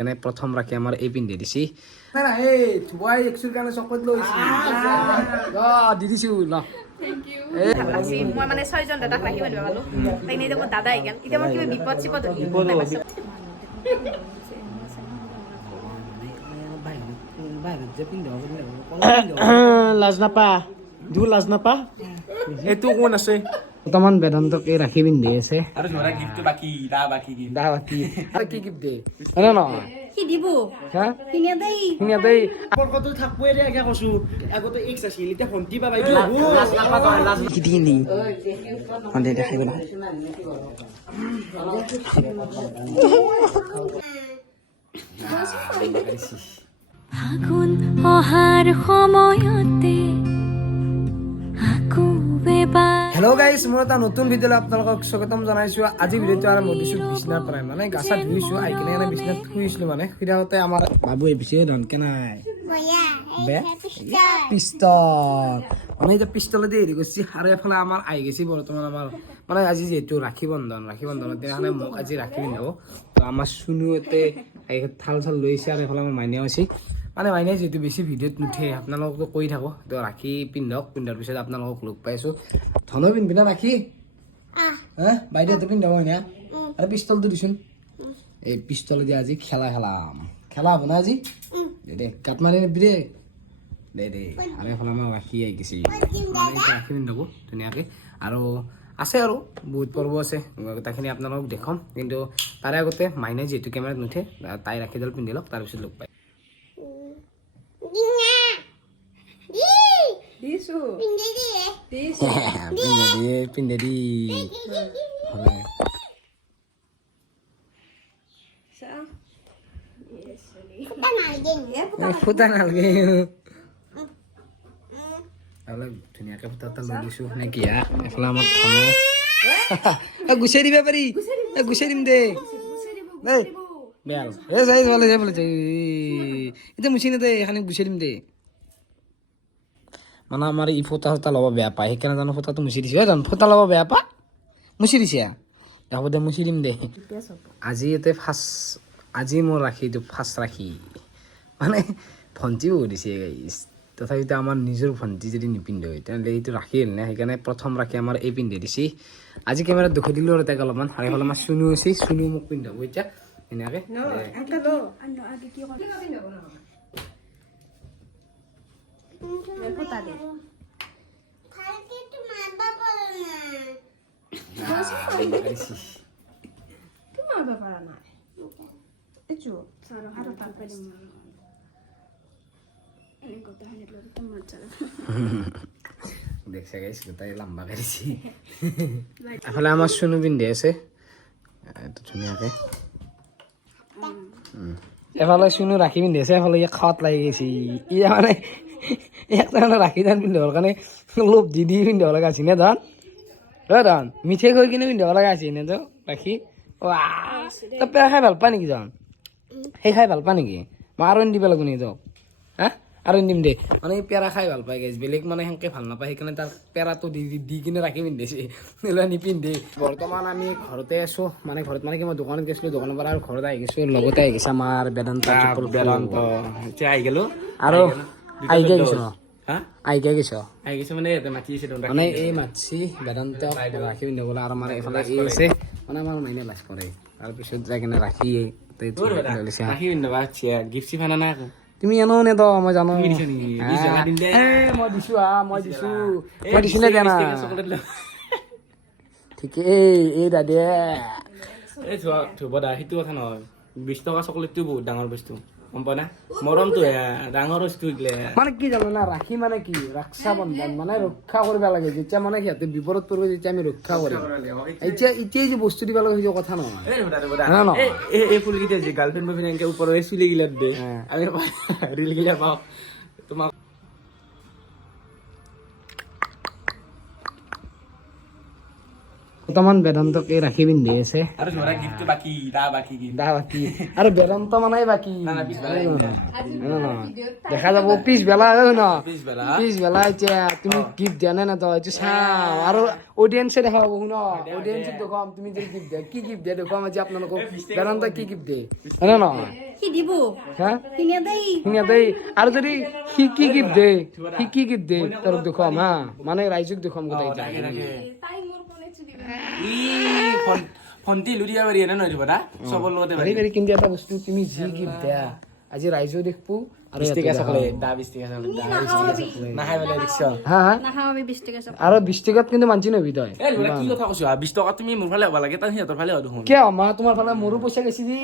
এনে প্ৰথম ৰাখি আমাৰ এই পিন্ধি দিছি দি দিছো ন মই মানে 6 জন দাদাক ৰাখি বান্ধিব পালো তাই নাই মোৰ দাদা আহিল এতিয়া মোৰ কিবা বিপদ চিপদ লাজ নাপা লাজ নাপা এইটো কোন আছে বৰ্তমান বেদান্তক এই ৰাখি পিন্ধি আছে আৰু জৰা গিফ্ট বাকি কি গিফ্ট দে হয় ন কি দিব হা কিনে দেই সম্পৰ্কটো থাকবই দে একে কৈছো আগতে এক্স আছিল এতিয়া ভন্টি বা বাইদেউ লাজ নাপা লাজ কি দি নি সন্ধিয়া দেখাইব না ফাগুন অহাৰ সময়তে আকৌ এবাৰ হেল্ল' গাইজ মোৰ এটা নতুন ভিডিঅ'লৈ আপোনালোকক স্বাগতম জনাইছো আজি ভিডিঅ'টো আৰম্ভ দিছো বিছনাৰ পৰাই মানে গা চা ধুইছো আহি কিনে মানে বিছনাত শুইছিলো মানে শুই থাকোঁতে আমাৰ বাবু এই পিছে ধনকে নাই পিষ্টল মানে এতিয়া পিষ্টলেদি হেৰি কৰিছে আৰু এফালে আমাৰ আহি গৈছে বৰ্তমান আমাৰ মানে আজি যিহেতু ৰাখী বন্ধনৰ দিনাখনে মোক আজি ৰাখী পিন্ধাব তো আমাৰ চুনুহঁতে থাল চাল লৈ আহিছে আৰু এফালে আমাৰ মাইনাও আছে মানে মাইনাই যিহেতু বেছি ভিডিঅ'ত নুঠে আপোনালোকতো কৈ থাকোঁ তো ৰাখী পিন্ধাৰ পিছত আপোনালোকক লগ পাইছোঁ ধনো পিন্ধিবি না ৰাখি হা বাইদেউহঁতে পিন্ধাব হয় না আৰু পিষ্টলটো দিছোন এই পিষ্টলেদি আজি খেলা হ'ব না আজি দে কাট মাৰি নিবি দে আৰু এফালে আমাৰ ৰাখি আহি গৈছে ৰাখি পিন্ধাব ধুনীয়াকৈ আৰু আছে আৰু বহুত পৰ্ব আছে গোটেইখিনি আপোনালোকক দেখাম কিন্তু তাৰে আগতে মাইনাই যিহেতু কেমেৰাত নুঠে তাই ৰাখিডাল পিন্ধি লওক তাৰপিছত লগ পাই পিন্ধে দি ফুটা নালাগে ধুনীয়াকে ফুটা লৈ দিছো নে কি এফালে আমাৰ ধনো গুচাই দিব পাৰি গুচাই দিম দে বেয়া যাই এতিয়া মুচি দে এখানে গুচাই দিম দে মানে আমাৰ ই ফুটা ল'ব বেয়া পায় সেইকাৰণে জানো ফুটাটো মুচি দিছে জানো ফুটা ল'ব বেয়া পা মুচি দিছে হ'ব দে মুচি দিম দে আজি ইয়াতে আজি মোৰ ৰাখিটো ফাৰ্ষ্ট ৰাখি মানে ভণ্টিও দিছে গাইছ তথাপিতো আমাৰ নিজৰ ভণ্টি যদি নিপিন্ধে হয় তেনেহ'লে এইটো ৰাখি নে সেইকাৰণে প্ৰথম ৰাখি আমাৰ এই পিন্ধি দিছে আজি কেমেৰাত দেখুৱাই দিলোঁ আৰু তাইক অলপমান আৰু এইফালে আমাৰ চুনু আছে চুনু মোক পিন্ধাব এতিয়া এনেকৈ দেখছে গাইছ গোটাই লম্বা কৰিছে এফালে আমাৰ চুনু পিন্ধি আছে এইটো ধুনীয়াকৈ এফালে চুনু ৰাখি পিন্ধি আছে এফালে ইয়াক খাৱাত লাগি গৈছে ই মানে ইয়াক তাৰমানে ৰাখি ধান পিন্ধিবৰ কাৰণে লোভ দি পিন্ধিব লগা আছে নে ধন ধন মিঠে কৰি কিনে পিন্ধিব লগা আছে নে তো ৰাখি তই পেৰা খাই ভাল পা নেকি ধন সেই খাই ভাল পা নেকি মই আৰু দিব লাগিব নেকি তোক হা আৰু দিম দে মানে পেৰা খাই ভাল পায় গাইছ বেলেগ মানে সেনেকৈ ভাল নাপায় সেইকাৰণে তাৰ পেৰাটো দি কিনে ৰাখি পিন্ধিছে নিপিন্ধে বৰ্তমান আমি ঘৰতে আছোঁ মানে ঘৰত মানে কি মই দোকানত গৈছিলোঁ দোকানৰ পৰা আৰু ঘৰত আহি গৈছোঁ লগতে আহি গৈছে আমাৰ বেদান্ত এতিয়া আহি গেলো আৰু আহিকে গৈছ হা আহিকে গৈছ আহি গৈছে মানে ইয়াতে মাতি আছে মানে এই মাতছি বেদান্ত ৰাখি পিন্ধিবলৈ আৰু আমাৰ এইফালে এই আছে মানে আমাৰ মাইনে লাজ কৰে তাৰপিছত যাই কিনে ৰাখি ৰাখি পিন্ধাবা গিফ্ট চিফ আনা নাই আকৌ তুমি এনো নে তো মই জানো মই দিছো নে জানা ঠিকেই এই দাদা এই ধুব দা সেইটো কথা নহয় 20 টকা চকলেটটো বহুত ডাঙৰ বস্তু গম পোৱা না মৰমটো ডাঙৰ বস্তু মানে কি জানো না ৰাখি মানে কি ৰক্ষা বন্ধন মানে ৰক্ষা কৰিব লাগে যেতিয়া মানে সিহঁতে বিপদত পৰিব তেতিয়া আমি ৰক্ষা কৰিম এতিয়াই যে বস্তু দিব লাগে সেইটো কথা নহয় এই ফুলকেইটা যে গাৰ্লফ্ৰেণ্ড বয়ফ্ৰেণ্ড এনেকে ওপৰৰ চুলি গিলাত দে আমি ৰিল গিলা পাওঁ তোমাক বৰ্তমান বেদান্তকে ৰাখি পিন্ধি আছে আৰু ধৰা গিফ্টটো বাকী বাকী গিফ্ট দা বাকী আৰু বেদান্ত মানে বাকী পিছবেলা দেখা যাব পিছবেলা হয় ন পিছবেলা পিছবেলা এতিয়া তুমি গিফ্ট দিয়া নে না তই এইটো চাওঁ আৰু অডিয়েন্সে দেখা পাব শুন অডিয়েন্সক দেখুৱাম তুমি যদি গিফ্ট দিয়া কি গিফ্ট দিয়া দেখুৱাম আজি আপোনালোকক বেদান্ত কি গিফ্ট দিয়ে হয় নে নহয় সি দিব হা কিনে দেই শুনিয়া দেই আৰু যদি সি কি গিফ্ট দে সি কি গিফ্ট দে তোক দেখুৱাম হা মানে ৰাইজক দেখুৱাম গোটেই তাই মোৰ কোনে চুলি ফন্টি লুৰিয়া বাৰী এনে নহয় ধুবা চবৰ লগতে হেৰি হেৰি কিন্তু এটা বস্তু তুমি যি গিফ্ট দিয়া আজি ৰাইজেও দেখবো আৰু বিষ্টিকা ইয়াতো চকলেট দেখাম। দা বিষ্টিকা চকলেট নাখাই পেলাই দেখিছ হা হা নাখাওঁ আমি 20 টকা চব আৰু 20 টকাত কিন্তু মানছি নবি তই এ ল'ৰা কি কথা কৈছো 20 টকা তুমি মোৰ ফালে হ'ব লাগে তাৰ সিহঁতৰ ফালে হ'ব দেখোন কিয় মা তোমাৰ ফালে মোৰো পইচা গৈছি দি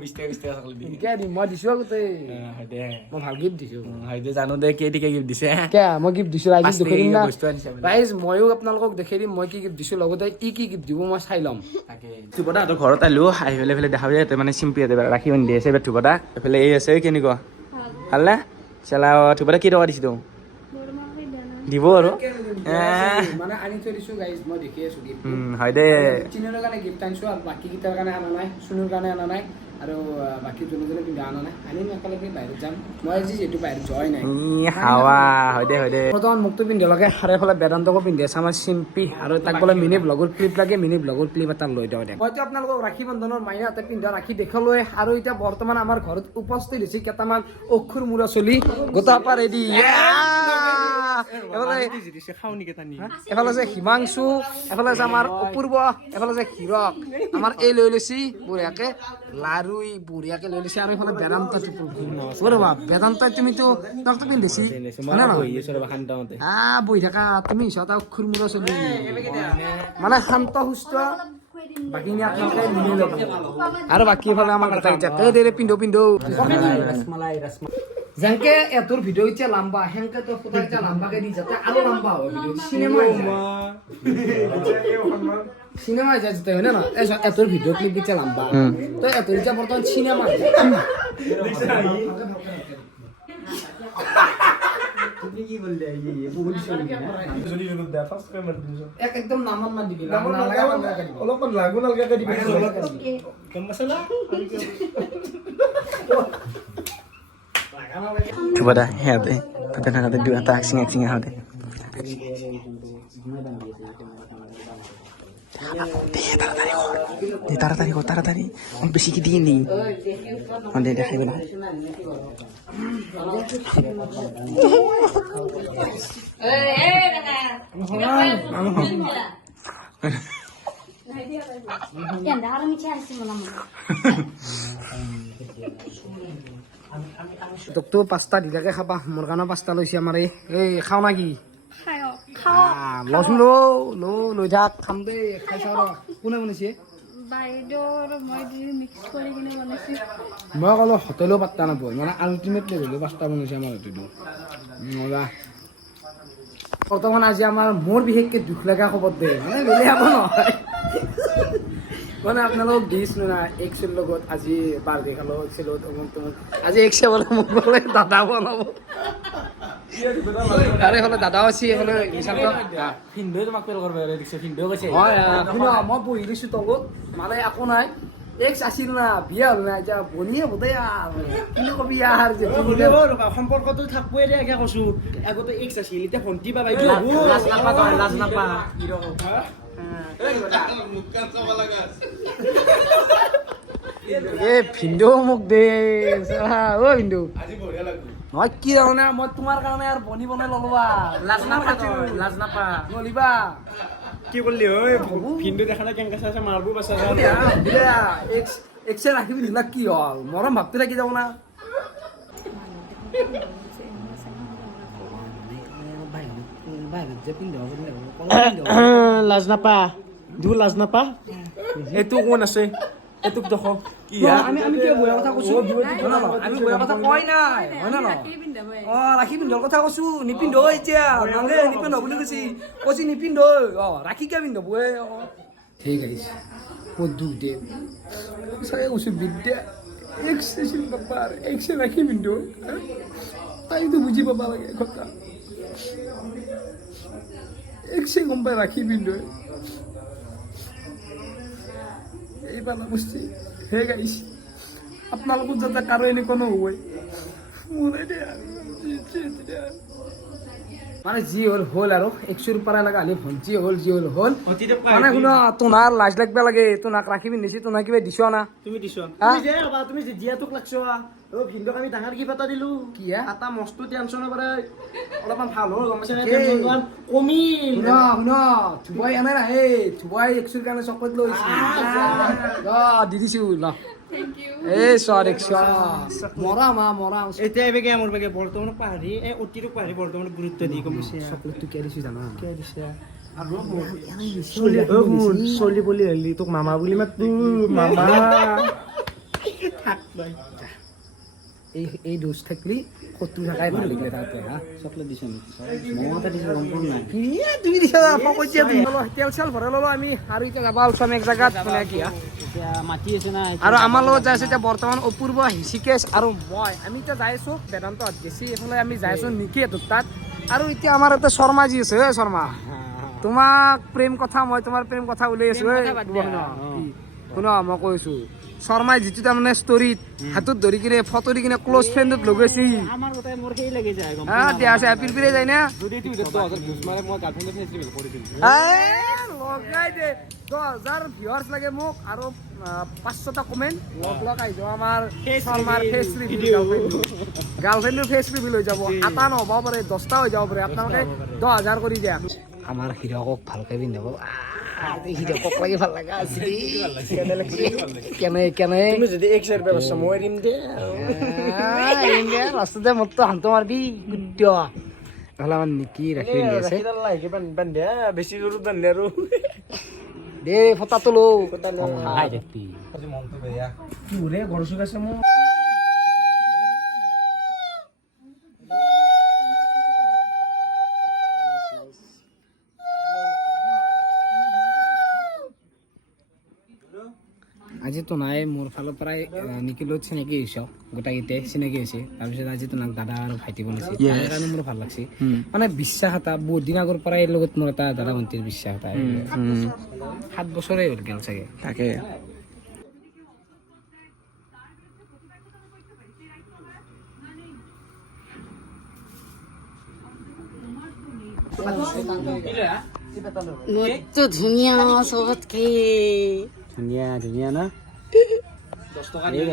20 টকা চকলেট দি কিয় দিম মই দিছো আগতে হয় দে মই ভাল গিফ্ট দিছো হয় দে জানো দে কেইটিকে গিফ্ট দিছে কিয় মই গিফ্ট দিছো ৰাইজক দেখি দিম না বস্তু আনিছে বোলে। ৰাইজ ময়ো আপোনালোকক দেখাই দিম মই কি গিফ্ট দিছো লগতে ই কি গিফ্ট দিব মই চাই ল'ম ধুপদা তোৰ ঘৰত আহিলো আহি পেলাই এইফালে দেখা পাই মানে চিম্পি ইয়াতে ৰাখি বান্ধি আছে এবাৰ ধুপদা এইফালে এই আছে কেনেকুৱা ভাল নে চেলা ধুপদা কি টকা দিছে তোক দিব আৰু মানে আনি থৈ দিছো গাইজ মই দেখি আছো গিফ্ট হয় দে চিনৰ কাৰণে গিফ্ট আনিছো আৰু বাকী কেইটাৰ কাৰণে অনা নাই চুনুৰ কাৰণে অনা নাই আৰু বাকী যোনে যোনে পিন্ধা অনা নাই আনিম একেলগে বাহিৰত যাম মই আজি যিহেতু বাহিৰত যোৱাই নাই হাৱা হয় দে বৰ্তমান মোকতো পিন্ধি লগে সাৰে ফালে বেদান্তকো পিন্ধি আছে আমাৰ চিম্পি আৰু তাক বোলে মিনি ব্লগৰ ক্লিপ লাগে মিনি ব্লগৰ ক্লিপ এটা লৈ দিওঁ দে মইতো আপোনালোকক ৰাখী বন্ধনৰ মাইনাতে পিন্ধা ৰাখি দেখালৈ আৰু এতিয়া বৰ্তমান আমাৰ ঘৰত উপস্থিত হৈছে কেইটামান অক্ষুৰ মূৰা চলি গোটা পাৰ ৰেডি এফালে আছে হিমাংশু এফালে আছে আমাৰ অপূৰ্ব এফালে আছে হিৰক আমাৰ এই লৈ লৈছি বঢ়িয়াকে লাৰু বঢ়িয়াকে লৈ লৈছে আৰু এইফালে বেদান্ত ৰবা বেদান্ত তুমিতো তকতো পিন্ধিছি হয় নে নহয় বহি থাকা তুমি হিচাপে অক্ষুৰ মূৰা চলি মানে শান্ত সুস্থ বাকী আপোনালোকে মিলি ল'ব আৰু বাকী এফালে আমাৰ গোটাই পিন্ধো যেনকে এটোৰ ভিডিঅ' এতিয়া লাম্বা সেনকে তো ফটো এতিয়া লাম্বাকে দি যাতে আৰু লাম্বা হয় ভিডিঅ' চিনেমা যায় যেতে হয় না এটোৰ ভিডিঅ' ক্লিপ এতিয়া লাম্বা তো এটোৰ এতিয়া বৰ্তমান চিনেমা একদম নামান মান দিবি অলপমান লাগু নালগাকে দিবি ধুপদা সিহঁতে তাতে থাকোঁতে দুটা একচিং আহোঁতে তাড়াতাড়ি বেছি কি দিয়ে নি দে দেখাই পেলাই তোকতো 5টা দিলাকে খাবা মোৰ কাৰণে 5টা লৈছে আমাৰ এই খাওঁ না কি লচোন লৈ থাক খাম দেই খাই চাওঁ ৰ কোনে বনাইছে মই ক'লো হোটেলো পাত্তা নাপায় মানে আল্টিমেট লেভেলো 5টা বনাইছে আমাৰ হোটেলটো মজা বৰ্তমান আজি আমাৰ মোৰ বিশেষকৈ দুখ লগা খবৰ দে মানে বেলেগ একো নহয় মানে আপোনালোকক দিছিলোঁ না এক্সৰ লগত আজি বাৰ্ডে খালোঁ এক্সৰ লগত আজি এক্সে বোলে মোক বোলে দাদা বনাব আৰু এইফালে দাদাও আছে এইফালে ভিনদেউ তোমাক পেল কৰিব দেখিছে ভিনদেউ কৈছে হয় শুনা মই বহি দিছোঁ তলত মানে একো নাই এক্স আছিল না বিয়া হ'ল না এতিয়া বনিয়ে বোধে কিন্তু কবি আৰ যে সম্পৰ্কটো থাকবই দে একে কৈছো আগতে এক্স আছিল এতিয়া ভণ্টি বা বাইদেউ লাজ নাপা এ ভিনদেউ মোক দে অ ভিনদেউ নহয় কি জানে মই তোমাৰ কাৰণে আৰু বনি বনাই ললো লাজ নাপা নলিবা কি কৰিলি ঐ ভিনদেউ দেখা নাই কেনেকে চাইছে মাৰবো বাচা এক্সে ৰাখিবি নিলা কি হ'ল মৰম ভাবটো থাকি যাব না লাজ নাপা দূৰ লাজ নাপা এইটো কোন আছে এইটোক দেখো কি আমি কিয় বয়া কথা কৈছো আমি বয়া কথা কয় নাই হয় না নহয় অ ৰাখি পিন্ধৰ কথা কৈছো নিপিন্ধ এতিয়া নালে নিপিন্ধ বুলি কৈছি নিপিন্ধ অ ৰাখি কিয় পিন্ধব ঠিক আছে বহুত দুখ দে চাগে কৈছো বিদ্যা এক্স আছিল বাপাৰ এক্সে ৰাখি পিন্ধ তাইতো বুজি পাবা লাগে কথা একসে গম পাই ৰাখি পিন্ধে এইবাৰ বস্তি হে গাইছ আপোনালোকৰ যাতে কাৰো এনেকুৱা নহ'বই মোৰ মানে যি হ'ল আৰু 100 পৰা লগা হ'লে ভণ্টি হ'ল যি হ'ল মানে শুনা তোমাৰ লাজ লাগবা লাগে তোমাক ৰাখি পিন্ধিছি তোমাক কিবা দিছ না তুমি দিছ হা? তুমি যে জীয়াটোক লাগছ ভিন্দক আমি ডাঙৰ কিবা এটা দিলো কিয়া? এটা মস্ত টেনচনৰ পৰা অলপমান ভাল হ'ল গম পাইছা নে কি? টেনচন কমিল শুনা থুবাই আনে নাহে থুবাই 100 কাৰণে চকলেট লৈছে দি দিছো ন এই চৰ 100 মৰা এতিয়া এবেগে মোৰ বেগে বৰ্তমানত পাহৰি এই অতিটোক পাহৰি বৰ্তমানত গুৰুত্ব দি গম পাইছা চকলেটটো কিয় দিছো জানা কিয় দিছে আৰু চলি বুলি হলি তোক মামা বুলি মাতো মামা থাক বাই এই ডোজ থাকলি 70 টাকাই ভাল লাগিলে তাতে হা চকলেট দিছ নেকি মমা এটা দিছ গম পোৱা নাই তুমি দিছা কৈছে তুমি তেল চেল ভৰাই ল'লো আমি আৰু এতিয়া যাবা আলছো আমি এক জাগাত মানে কি হা এতিয়া মাতি আছে না আৰু আমাৰ লগত যাই আছে এতিয়া বৰ্তমান অপূৰ্ব হৃষিকেশ আৰু মই আমি এতিয়া যাই আছো বেদান্তত গেছি এইফালে আমি যাই আছো নিকেতত তাত আৰু এতিয়া আমাৰ এটা শৰ্মাজী আছে ঐ শৰ্মা তোমাক প্ৰেম কথা মই তোমাৰ প্ৰেম কথা উলাই আছো শুন মই কৈছো শৰ্মাই যিটো তাৰমানে ষ্টৰীত হাতত ধৰি কিনে ফটো দি কিনে ক্ল'জ ফ্ৰেণ্ডত লগাইছি আমাৰ গোটাই মোৰ সেই লাগি যায় গম দিয়া আছে পিৰপিৰে যায় না যদি তুই 10000 ভিউজ মাৰে মই গাৰ্লফ্ৰেণ্ডৰ ফেষ্টিভেল কৰি দিম লগাই দে 10,000 ভিউৱাৰ্ছ লাগে মোক আৰু 500টা কমেণ্ট লগাই দিওঁ আমাৰ শৰ্মাৰ ফেচ ৰিভিউ গাৰ্লফ্ৰেণ্ডৰ ফেচ ৰিভিউ হৈ যাব 8টা নহ'ব পাৰে 10টা হৈ যাব পাৰে আপোনালোকে 10,000 কৰি দিয়া আমাৰ হিৰকক ভালকে পিন্ধাব হিৰকক লাগি ভাল লগা আছিল কেনে তুমি যদি এক চাইড ব্যৱস্থা মই দিম দে ৰাস্তাতে মোৰতো হান্ত মাৰবি গুড নহ'লে আমাৰ নিকি ৰাখি পিন্ধি আছে বান্ধে বেছি জোৰত বান্ধে আৰু দে ফটাটো লো মনটো বেয়া কিহৰে ঘৰ চুক আছে মোৰ আজি তো নাই মোৰ ফালৰ পৰাই নিকিলত চিনাকি হৈছ গোটাইকেইটাই চিনাকি হৈছে তাৰপিছত আজি তোমাক দাদা আৰু ভাইটি বনাইছে তাৰ কাৰণে মোৰ ভাল লাগছে মানে বিশ্বাস এটা বহুত দিন আগৰ পৰাই লগত মোৰ এটা দাদা ভণ্টিৰ বিশ্বাস এটা 7 বছৰে হ'ল গেল চাগে তাকে মস্ত ধুনীয়া চবতকে ধুনীয়া ধুনীয়া না 10 টকা দিয়ে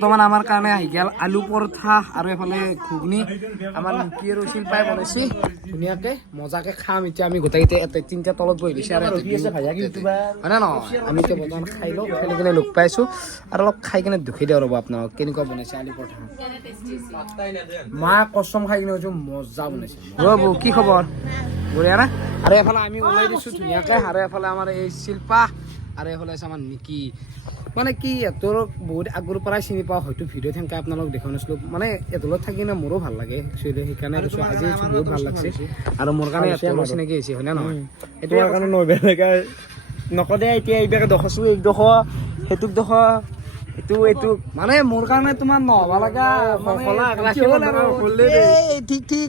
বৰ্তমান আমাৰ কাৰণে আহি গেল আলু পৰঠা আৰু এফালে ঘুগনি আমাৰ নিকি আৰু শিল্পাই বনাইছে ধুনীয়াকে মজাকে খাম এতিয়া আমি গোটেইকেইটা এটা তিনিটা তলত বহি দিছে আৰু হয় না নহয় আমি এতিয়া বৰ্তমান খাই লওঁ খাই কিনে লগ পাইছো আৰু অলপ খাই কিনে দুখি দিওঁ ৰ'ব আপোনালোক কেনেকুৱা বনাইছে আলু পৰঠা মা কচম খাই কিনে কৈছো মজা বনাইছে ৰ'ব কি খবৰ বঢ়িয়া না আৰু এফালে আমি ওলাই দিছো ধুনীয়াকে আৰু এফালে আমাৰ এই শিল্পা আৰু এফালে আছে আমাৰ নিকি মানে কি এতোৰ বহুত আগৰ পৰাই চিনি পাওঁ হয়তো ভিডিঅ' থেংকা আপোনালোক দেখা নাছিলোঁ মানে এতলত থাকি না মোৰো ভাল লাগে একচুৱেলি সেইকাৰণে কৈছোঁ আজি বহুত ভাল লাগছে আৰু মোৰ কাৰণে এতলো চিনাকি হৈছে হয় নে নহয় এইটো কাৰণে নবেলেগা নকদে এতিয়া এইবাৰ দখছো একদখ সেইটোক দখ এইটো মানে মোৰ কাৰণে তোমাৰ নহ'ব লগা ঠিক ঠিক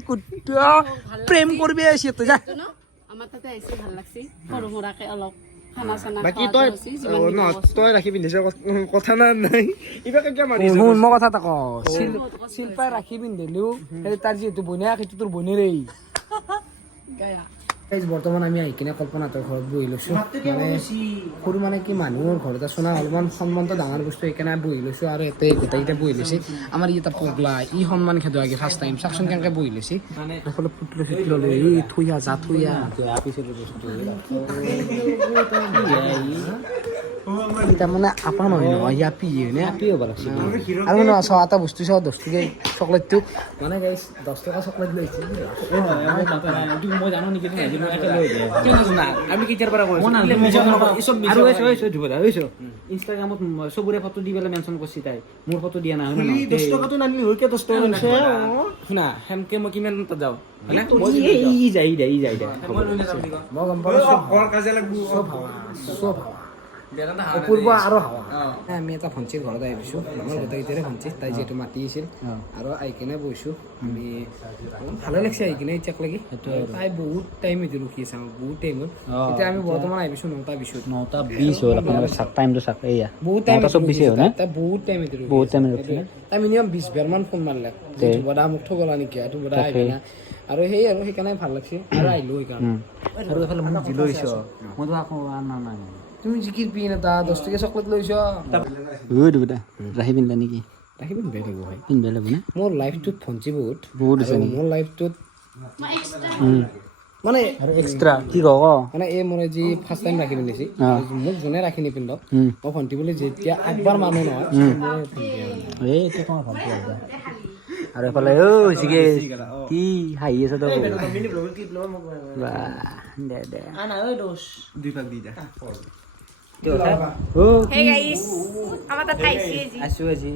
প্ৰেম কৰিবি আহিছে তই যা আমাৰ তাতে আহিছে ভাল লাগছে সৰু সুৰাকে অলপ খানা চানা বাকী তই তই ৰাখি পিন্ধিছ কথা নাই এইবাৰ কিয় মাৰি শুন মই কথা এটা কওঁ শিল্পাই ৰাখি পিন্ধিলেও তাৰ যিহেতু বনিয়া সেইটো তোৰ বনিৰেই বৰ্তমান আমি আহি কিনে কল্পনাহঁতৰ ঘৰত বহি লৈছোঁ মানে সৰু মানে কি মানুহৰ ঘৰত আছো না অলপমান সন্মানটো ডাঙৰ বস্তু সেইকাৰণে বহি লৈছোঁ আৰু ইয়াতে গোটেইকেইটা বহি লৈছে আমাৰ ই এটা পগলা ই সন্মান খেদোৱা আগে ফাৰ্ষ্ট টাইম চাকচোন কেনেকৈ বহি লৈছে এইফালে ফুটলো ল'লো এই থুইয়া যা থুইয়া তাৰমানে আপা নহয় নহয় ইয়া পিয়ে নে পিয়ে হ'ব লাগছে আৰু মানে চাওঁ এটা বস্তু চাওঁ 10 টকা চকলেটটো মানে গাইছ 10 টকা চকলেট লৈছে মই জানো নেকি আমি কেতিয়াৰ পৰা ইনষ্টাগ্ৰামত চবৰে ফটো দি পেলাই মেনশ্যন কৰিছে তাই মোৰ ফটো দিয়া নাই 10 টকাটো নানিলি হৈ কিয় 10 টকা আনিছে শুনা সেনকে মই কিমান তাত যাওঁ ই যায় মই গম পালোঁ চব অপূৰ্ব আৰু হাৱা আমি এটা ভঞ্চিৰ ঘৰত আহিছোঁ আমাৰ গোটেইকেইটাৰে ভঞ্চি তাই যিহেতু মাতি আছিল আৰু আহি কিনে বহিছোঁ আমি ভালে লাগিছে আহি কিনে এতিয়াক লাগি তাই বহুত টাইম এইটো ৰখি আছে আমাক বহুত টাইমত এতিয়া আমি বৰ্তমান আহিছোঁ 9:20 হ'ল আপোনালোকে টাইমটো চাওক এয়া বহুত টাইম 9:24 হ'ল না তাই বহুত টাইম এইটো বহুত টাইম ৰখিছে তাই মিনিমাম 20 বাৰমান ফোন মাৰিলে বদা মোক ঠগলা নেকি এইটো বদা আহিবি না আৰু সেই আৰু সেইকাৰণে ভাল লাগছে আৰু আহিলোঁ সেইকাৰণে আৰু এইফালে মোক দি লৈছ মইতো আকৌ আনা নাই তুমি জিকিৰ পিন এটা 10 টকীয়া চকলেট লৈছ ঐ দুটা ৰাহি পিন্ধা নেকি ৰাখি পিন্ধিব লাগিব ভাই পিন্ধিব লাগিব না মোৰ লাইফটোত ভঞ্চি বহুত আছে আৰু মোৰ লাইফটোত মানে আৰু এক্সট্ৰা কি কওঁ মানে এই মোৰ যি ফাৰ্ষ্ট টাইম ৰাখি পিন্ধিছে মোক যোনে ৰাখি নিপিন্ধক মই ভণ্টি বুলি যেতিয়া একবাৰ মানুহ নহয় মোৰ ভণ্টি আৰু। এইটো তোমাৰ ভণ্টি আৰু এইফালে ঐ চিগে কি হাঁহি আছে তো দে দে হে গাইছ আমাৰ তাত আহিছে আজি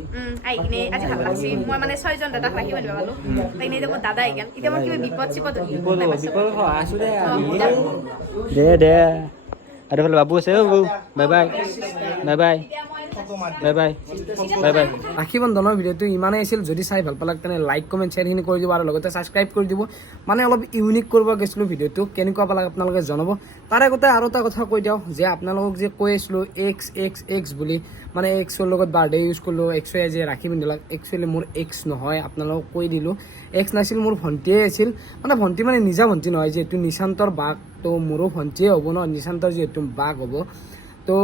আহি কিনে আজি ভাল লাগছে মই মানে 6 জন দাদাক ৰাখি বান্ধিব পালো তাই নিয়ে মোৰ দাদা আহি গেল এতিয়া মোৰ কিবা বিপদ চিপদ দে দে আৰু এইফালে বাবু আছে বাবু bye bye bye bye bye bye bye bye ৰাখি বন্ধনৰ ভিডিঅ'টো ইমানেই আছিল যদি চাই ভাল পালাক তেনে লাইক কমেণ্ট শ্বেয়াৰখিনি কৰি দিব আৰু লগতে ছাবস্ক্ৰাইব কৰি দিব মানে অলপ ইউনিক কৰিব গৈছিলোঁ ভিডিঅ'টো কেনেকুৱা পালাক আপোনালোকে জনাব তাৰ আগতে আৰু এটা কথা কৈ দিওঁ যে আপোনালোকক যে কৈ আছিলোঁ এক্স বুলি মানে এক্সৰ লগত বাৰ্থডে ইউজ কৰিলোঁ এক্সে যে ৰাখি পিন্ধিলাক একচুৱেলি মোৰ এক্স নহয় আপোনালোকক কৈ দিলোঁ এক্স নাছিল মোৰ ভণ্টিয়ে আছিল মানে ভণ্টি মানে নিজা ভণ্টি নহয় যিহেতু নিশান্তৰ বাক তো মোৰো ভণ্টিয়ে হ'ব ন নিশান্তৰ যিহেতু বাক হ'ব তো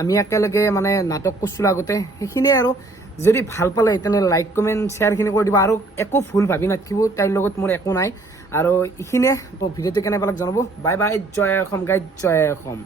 আমি একেলগে মানে নাটক কৰিছিলোঁ আগতে সেইখিনিয়ে আৰু যদি ভাল পালে তেনে লাইক কমেণ্ট শ্বেয়াৰখিনি কৰি দিব আৰু একো ভুল ভাবি নাথাকিব তাইৰ লগত মোৰ একো নাই আৰু এইখিনিয়ে ভিডিঅ'টো কেনে পালাক জনাব বাই বাই জয় অসম গাইজ জয় অসম